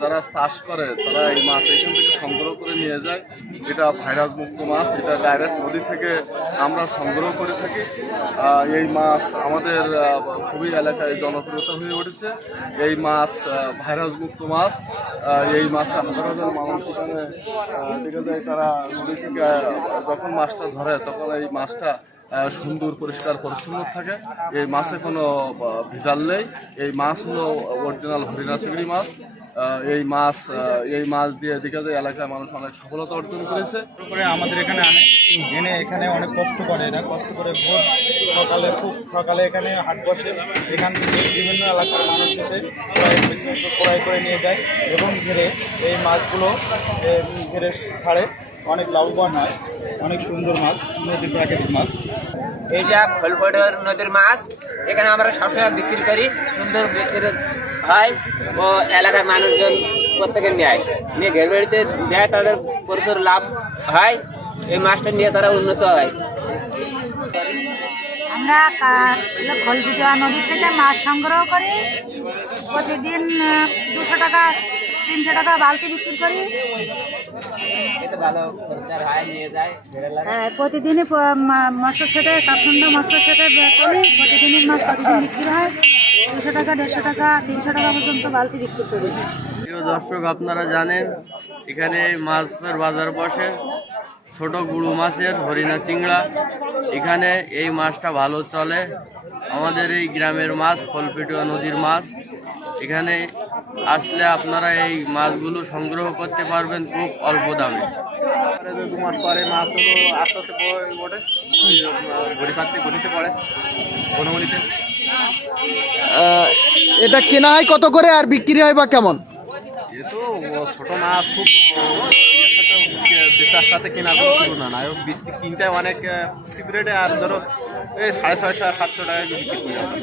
যারা চাষ করে, তারা এই মাছ এখান থেকে সংগ্রহ করে নিয়ে যায়। এটা ভাইরাস মুক্ত মাছ, এটা ডাইরেক্ট নদী থেকে আমরা সংগ্রহ করে থাকি। এই মাছ আমাদের খুবই এলাকায় জনপ্রিয়তা হয়ে উঠেছে। এই মাছ ভাইরাস মুক্ত মাছ এই মাছ হাজার হাজার মানুষ এখানে দেখা যায়। তারা নদী থেকে যখন মাছটা ধরে, তখন এই মাছটা সুন্দর, পরিষ্কার, পরিচ্ছন্ন থাকে। এই মাছে কোনো ভেজাল নেই। এই মাছ হলো অরিজিনাল হরিণা চিংড়ি মাছ এই মাছ এই মাছ দিয়ে দেখা যায় এলাকায় মানুষ অনেক সফলতা অর্জন করেছে। করে আমাদের এখানে আনে। এনে এখানে অনেক কষ্ট করে এরা। কষ্ট করে ভোর সকালে খুব সকালে এখানে হাট বসে। এখান থেকে বিভিন্ন এলাকার মানুষ এসে ক্রয় করে নিয়ে যায় এবং ঘিরে এই মাছগুলো ঘিরে ছাড়ে। অনেক লাভবান হয়। অনেক সুন্দর মাছ নদীর প্রাকৃতিক মাছ। এইটা খোলপটর নদীর মাছ। এখানে আমরা সবসময় বিক্রি করি সুন্দর বিক্রি হয় ও এলাকার মানুষজন প্রত্যেকে নেয়। নিয়ে ঘের বাড়িতে দেয় তাদের প্রচুর লাভ হয়। এই মাছটা নিয়ে তারা উন্নত হয়। আমরা খলবিদুয়া নদীর থেকে মাছ সংগ্রহ করি প্রতিদিন দুশো টাকা তিনশো টাকা বালতি বিক্রি করি। হয় হ্যাঁ, প্রতিদিনই মৎস্য সেটে কাপসন্ড মৎস্য সেটে করি। প্রতিদিনই মাছ প্রতিদিন বিক্রি হয়। দুশো টাকা দেড়শো টাকা তিনশো টাকা পর্যন্ত বালতি বিক্রি করি। প্রিয় দর্শক আপনারা জানেন এখানে মাছের বাজার বসে। ছোট গুড়ু মাছের, হরিণা, চিংড়া। এখানে এই মাছটা ভালো চলে। আমাদের এই গ্রামের মাছ খোলপিটুয়া নদীর মাছ। এখানে আসলে আপনারা এই মাছগুলো সংগ্রহ করতে পারবেন খুব অল্প দামে। পরে মাছ আস্তে আস্তে ওঠে ঘড়ি ঘড়িতে এটা কেনা হয় কত করে আর বিক্রি হয় বা কেমন? যেহেতু ছোট মাছ খুব ইয়ের সাথে কেনার কোনো তুলনা নাই ও বিশ কিনতে অনেক চিপ রেটে আর ধরো এই সাড়ে ছয়শো সাতশো টাকা বিক্রি করি আমরা